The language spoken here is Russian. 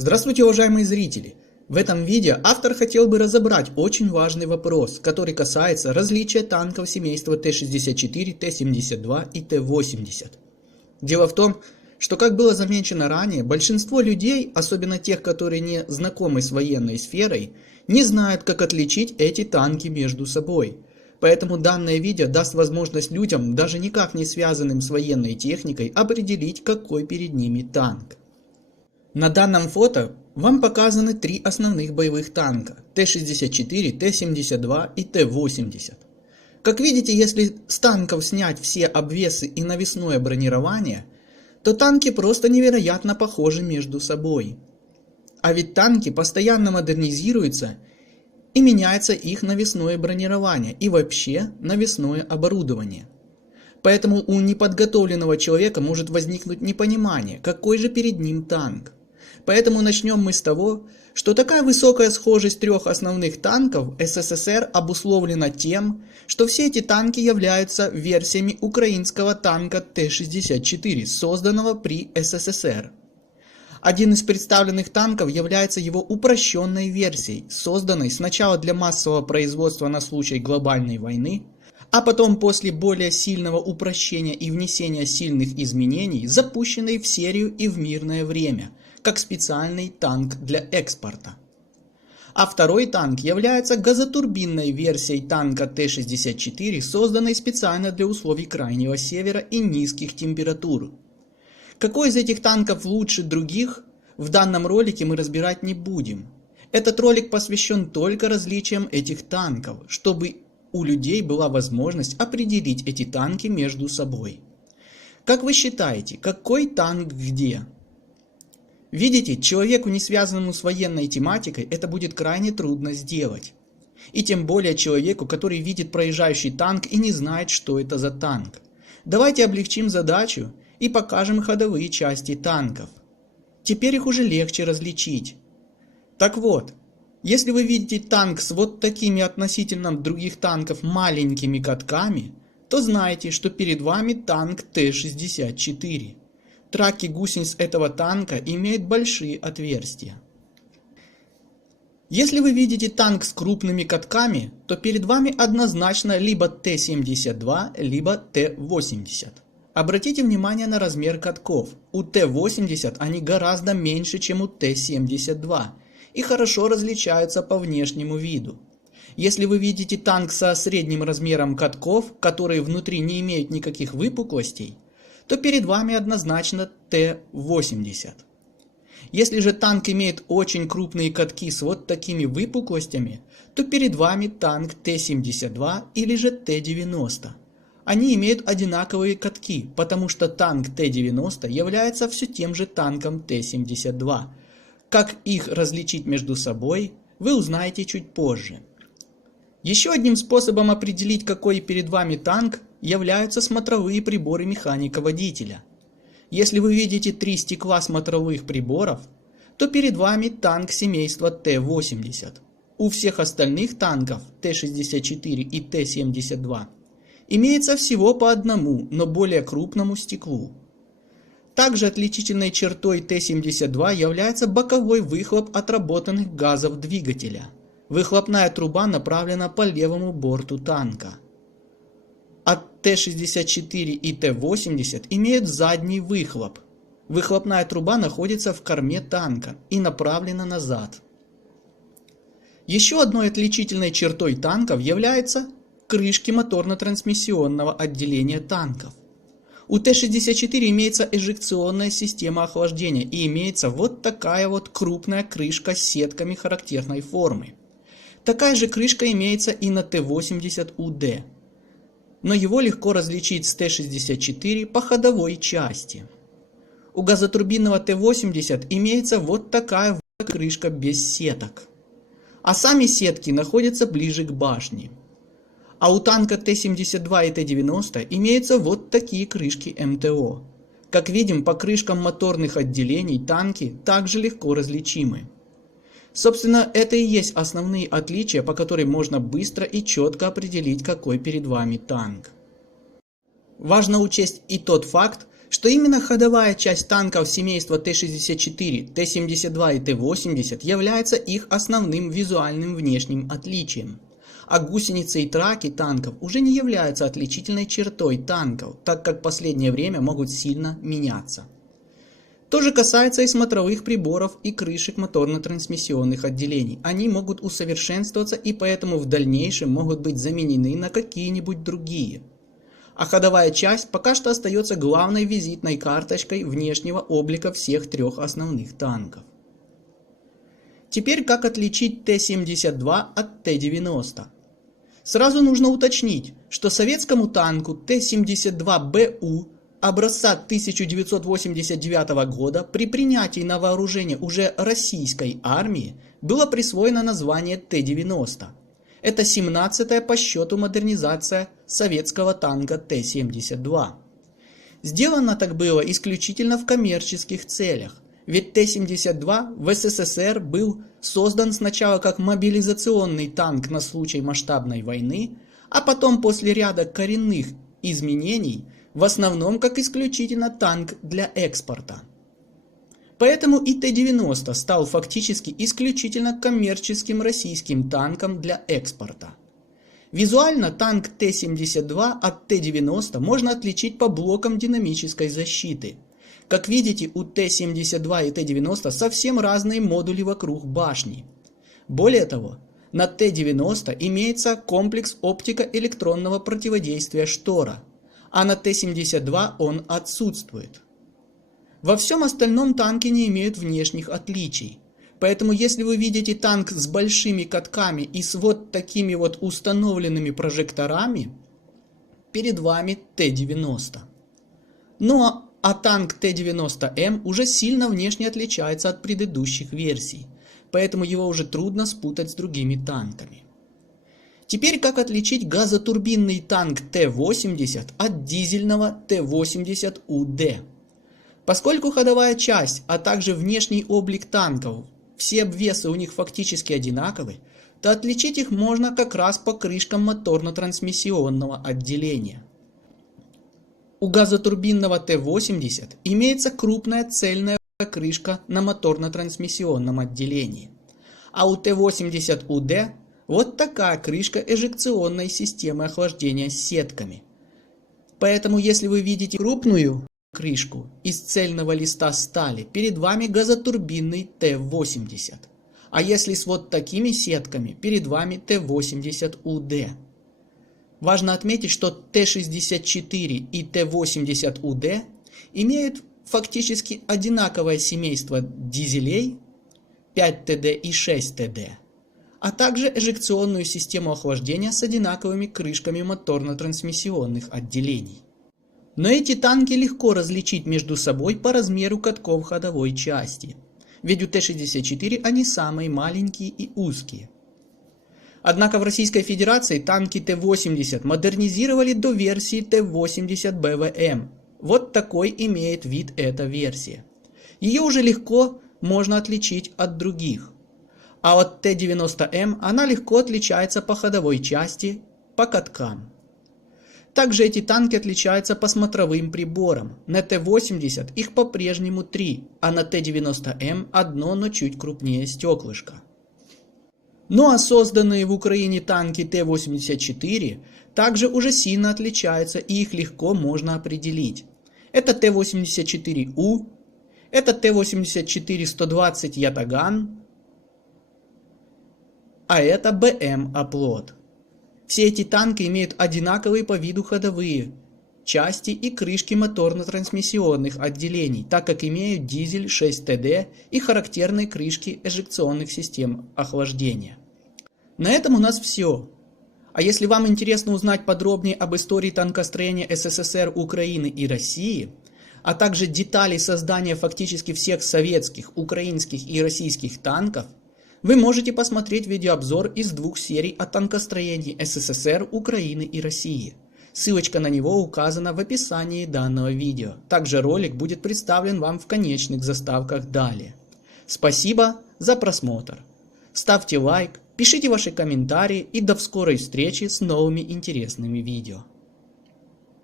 Здравствуйте, уважаемые зрители! В этом видео автор хотел бы разобрать очень важный вопрос, который касается различия танков семейства Т-64, Т-72 и Т-80. Дело в том, что, как было замечено ранее, большинство людей, особенно тех, которые не знакомы с военной сферой, не знают, как отличить эти танки между собой. Поэтому данное видео даст возможность людям, даже никак не связанным с военной техникой, определить, какой перед ними танк. На данном фото вам показаны три основных боевых танка Т-64, Т-72 и Т-80. Как видите, если с танков снять все обвесы и навесное бронирование, то танки просто невероятно похожи между собой. А ведь танки постоянно модернизируются и меняется их навесное бронирование и вообще навесное оборудование. Поэтому у неподготовленного человека может возникнуть непонимание, какой же перед ним танк. Поэтому начнем мы с того, что такая высокая схожесть трех основных танков СССР обусловлена тем, что все эти танки являются версиями украинского танка Т-64, созданного при СССР. Один из представленных танков является его упрощенной версией, созданной сначала для массового производства на случай глобальной войны, а потом после более сильного упрощения и внесения сильных изменений, запущенной в серию и в мирное время, как специальный танк для экспорта. А второй танк является газотурбинной версией танка Т-64, созданной специально для условий Крайнего Севера и низких температур. Какой из этих танков лучше других, в данном ролике мы разбирать не будем. Этот ролик посвящен только различиям этих танков, чтобы у людей была возможность определить эти танки между собой. Как вы считаете, какой танк где? Видите, человеку, не связанному с военной тематикой, это будет крайне трудно сделать. И тем более человеку, который видит проезжающий танк и не знает, что это за танк. Давайте облегчим задачу и покажем ходовые части танков. Теперь их уже легче различить. Так вот, если вы видите танк с вот такими относительно других танков маленькими катками, то знайте, что перед вами танк Т-64. Траки гусениц этого танка имеют большие отверстия. Если вы видите танк с крупными катками, то перед вами однозначно либо Т-72, либо Т-80. Обратите внимание на размер катков. У Т-80 они гораздо меньше, чем у Т-72 и хорошо различаются по внешнему виду. Если вы видите танк со средним размером катков, которые внутри не имеют никаких выпуклостей, то перед вами однозначно Т-80. Если же танк имеет очень крупные катки с вот такими выпуклостями, то перед вами танк Т-72 или же Т-90. Они имеют одинаковые катки, потому что танк Т-90 является все тем же танком Т-72. Как их различить между собой, вы узнаете чуть позже. Еще одним способом определить, какой перед вами танк, являются смотровые приборы механика-водителя. Если вы видите три стекла смотровых приборов, то перед вами танк семейства Т-80. У всех остальных танков Т-64 и Т-72 имеется всего по одному, но более крупному стеклу. Также отличительной чертой Т-72 является боковой выхлоп отработанных газов двигателя. Выхлопная труба направлена по левому борту танка. А Т-64 и Т-80 имеют задний выхлоп. Выхлопная труба находится в корме танка и направлена назад. Еще одной отличительной чертой танков являются крышки моторно-трансмиссионного отделения танков. У Т-64 имеется эжекционная система охлаждения и имеется вот такая вот крупная крышка с сетками характерной формы. Такая же крышка имеется и на Т-80УД. Но его легко различить с Т-64 по ходовой части. У газотурбинного Т-80 имеется вот такая крышка без сеток. А сами сетки находятся ближе к башне. А у танка Т-72 и Т-90 имеются вот такие крышки МТО. Как видим, по крышкам моторных отделений танки также легко различимы. Собственно, это и есть основные отличия, по которым можно быстро и четко определить, какой перед вами танк. Важно учесть и тот факт, что именно ходовая часть танков семейства Т-64, Т-72 и Т-80 является их основным визуальным внешним отличием. А гусеницы и траки танков уже не являются отличительной чертой танков, так как в последнее время могут сильно меняться. То же касается и смотровых приборов и крышек моторно-трансмиссионных отделений. Они могут усовершенствоваться и поэтому в дальнейшем могут быть заменены на какие-нибудь другие. А ходовая часть пока что остается главной визитной карточкой внешнего облика всех трех основных танков. Теперь как отличить Т-72 от Т-90? Сразу нужно уточнить, что советскому танку Т-72БУ образца 1989 года при принятии на вооружение уже российской армии было присвоено название Т-90. Это 17-я по счету модернизация советского танка Т-72. Сделано так было исключительно в коммерческих целях, ведь Т-72 в СССР был создан сначала как мобилизационный танк на случай масштабной войны, а потом после ряда коренных изменений в основном как исключительно танк для экспорта. Поэтому и Т-90 стал фактически исключительно коммерческим российским танком для экспорта. Визуально танк Т-72 от Т-90 можно отличить по блокам динамической защиты. Как видите, у Т-72 и Т-90 совсем разные модули вокруг башни. Более того, на Т-90 имеется комплекс оптико-электронного противодействия штора, а на Т-72 он отсутствует. Во всем остальном танки не имеют внешних отличий, поэтому если вы видите танк с большими катками и с вот такими вот установленными прожекторами, перед вами Т-90. Ну а танк Т-90М уже сильно внешне отличается от предыдущих версий, поэтому его уже трудно спутать с другими танками. Теперь как отличить газотурбинный танк Т-80 от дизельного Т-80УД? Поскольку ходовая часть, а также внешний облик танков, все обвесы у них фактически одинаковы, то отличить их можно как раз по крышкам моторно-трансмиссионного отделения. У газотурбинного Т-80 имеется крупная цельная крышка на моторно-трансмиссионном отделении, а у Т-80УД вот такая крышка эжекционной системы охлаждения с сетками. Поэтому если вы видите крупную крышку из цельного листа стали, перед вами газотурбинный Т-80. А если с вот такими сетками, перед вами Т-80УД. Важно отметить, что Т-64 и Т-80УД имеют фактически одинаковое семейство дизелей 5ТД и 6ТД, а также эжекционную систему охлаждения с одинаковыми крышками моторно-трансмиссионных отделений. Но эти танки легко различить между собой по размеру катков ходовой части, ведь у Т-64 они самые маленькие и узкие. Однако в Российской Федерации танки Т-80 модернизировали до версии Т-80 БВМ. Вот такой имеет вид эта версия. Ее уже легко можно отличить от других. А от Т-90М она легко отличается по ходовой части, по каткам. Также эти танки отличаются по смотровым приборам. На Т-80 их по-прежнему 3, а на Т-90М одно, но чуть крупнее стеклышко. Ну а созданные в Украине танки Т-84 также уже сильно отличаются и их легко можно определить. Это Т-84У, это Т-84-120 Ятаган, а это БМ Оплот. Все эти танки имеют одинаковые по виду ходовые части и крышки моторно-трансмиссионных отделений, так как имеют дизель 6ТД и характерные крышки эжекционных систем охлаждения. На этом у нас все. А если вам интересно узнать подробнее об истории танкостроения СССР, Украины и России, а также детали создания фактически всех советских, украинских и российских танков, вы можете посмотреть видеообзор из 2 серий о танкостроении СССР, Украины и России. Ссылочка на него указана в описании данного видео. Также ролик будет представлен вам в конечных заставках далее. Спасибо за просмотр. Ставьте лайк, пишите ваши комментарии и до скорой встречи с новыми интересными видео.